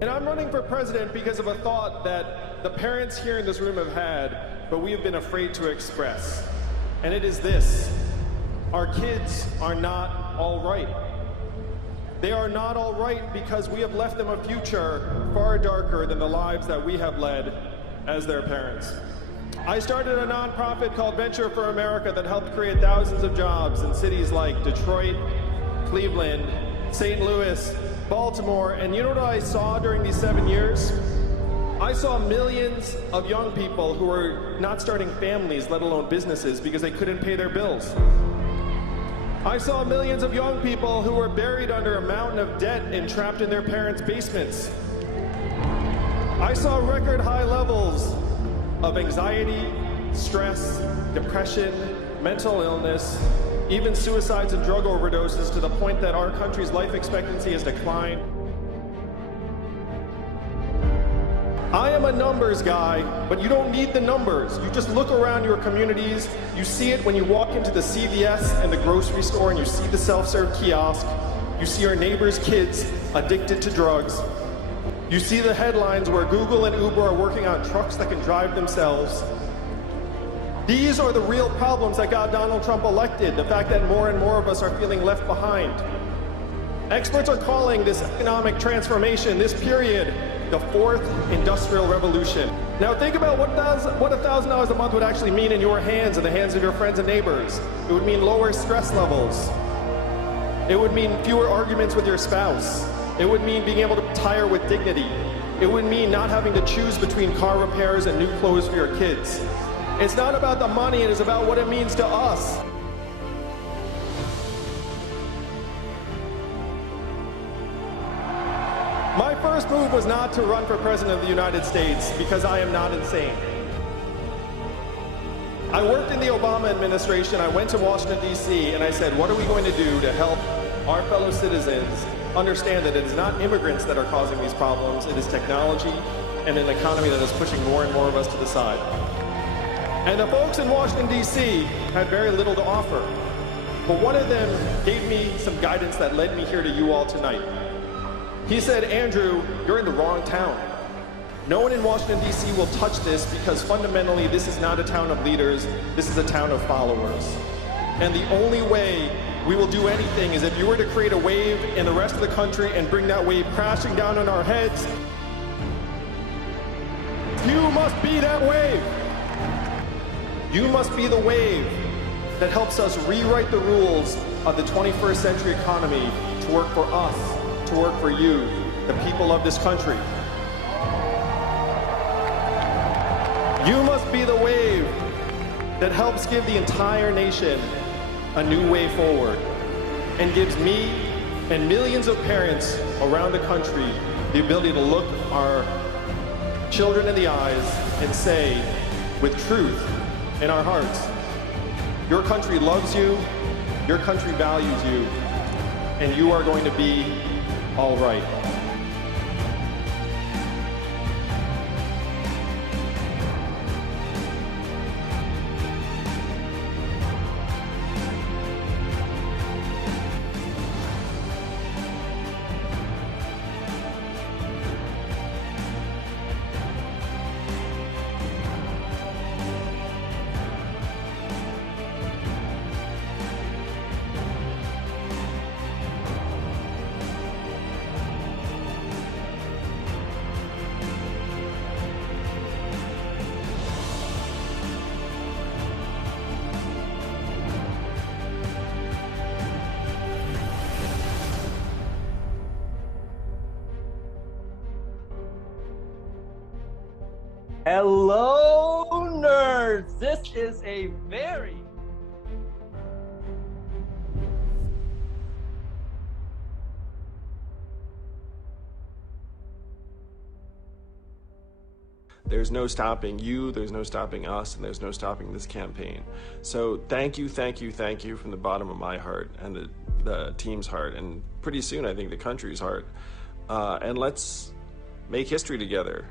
And I'm running for president because of a thought that the parents here in this room have had, but we have been afraid to express. And it is this: our kids are not all right. They are not all right because we have left them a future far darker than the lives that we have led as their parents. I started a nonprofit called Venture for America that helped create thousands of jobs in cities like Detroit, Cleveland, St. Louis, Baltimore, and you know what I saw during these 7 years? I saw millions of young people who were not starting families, let alone businesses, because they couldn't pay their bills. I saw millions of young people who were buried under a mountain of debt and trapped in their parents' basements. I saw record high levels of anxiety, stress, depression, mental illness, even suicides and drug overdoses, to the point that our country's life expectancy has declined. I am a numbers guy, but you don't need the numbers. You just look around your communities, you see it when you walk into the CVS and the grocery store and you see the self-serve kiosk, you see your neighbors' kids addicted to drugs, you see the headlines where Google and Uber are working on trucks that can drive themselves. These are the real problems that got Donald Trump elected, the fact that more and more of us are feeling left behind. Experts are calling this economic transformation, this period, the fourth industrial revolution. Now think about what $1,000 a month would actually mean in your hands and the hands of your friends and neighbors. It would mean lower stress levels. It would mean fewer arguments with your spouse. It would mean being able to retire with dignity. It would mean not having to choose between car repairs and new clothes for your kids. It's not about the money, it is about what it means to us. My first move was not to run for president of the United States because I am not insane. I worked in the Obama administration. I went to Washington, D.C., and I said, what are we going to do to help our fellow citizens understand that it is not immigrants that are causing these problems, it is technology and an economy that is pushing more and more of us to the side. And the folks in Washington, D.C. had very little to offer. But one of them gave me some guidance that led me here to you all tonight. He said, Andrew, you're in the wrong town. No one in Washington, D.C. will touch this because fundamentally this is not a town of leaders, this is a town of followers. And the only way we will do anything is if you were to create a wave in the rest of the country and bring that wave crashing down on our heads. You must be that wave. You must be the wave that helps us rewrite the rules of the 21st century economy to work for us, to work for you, the people of this country. You must be the wave that helps give the entire nation a new way forward and gives me and millions of parents around the country the ability to look our children in the eyes and say, with truth in our hearts, your country loves you, your country values you, and you are going to be all right. Hello, nerds! This is a very There's no stopping you, there's no stopping us, and there's no stopping this campaign. So thank you from the bottom of my heart and the team's heart, and pretty soon I think the country's heart. And let's make history together.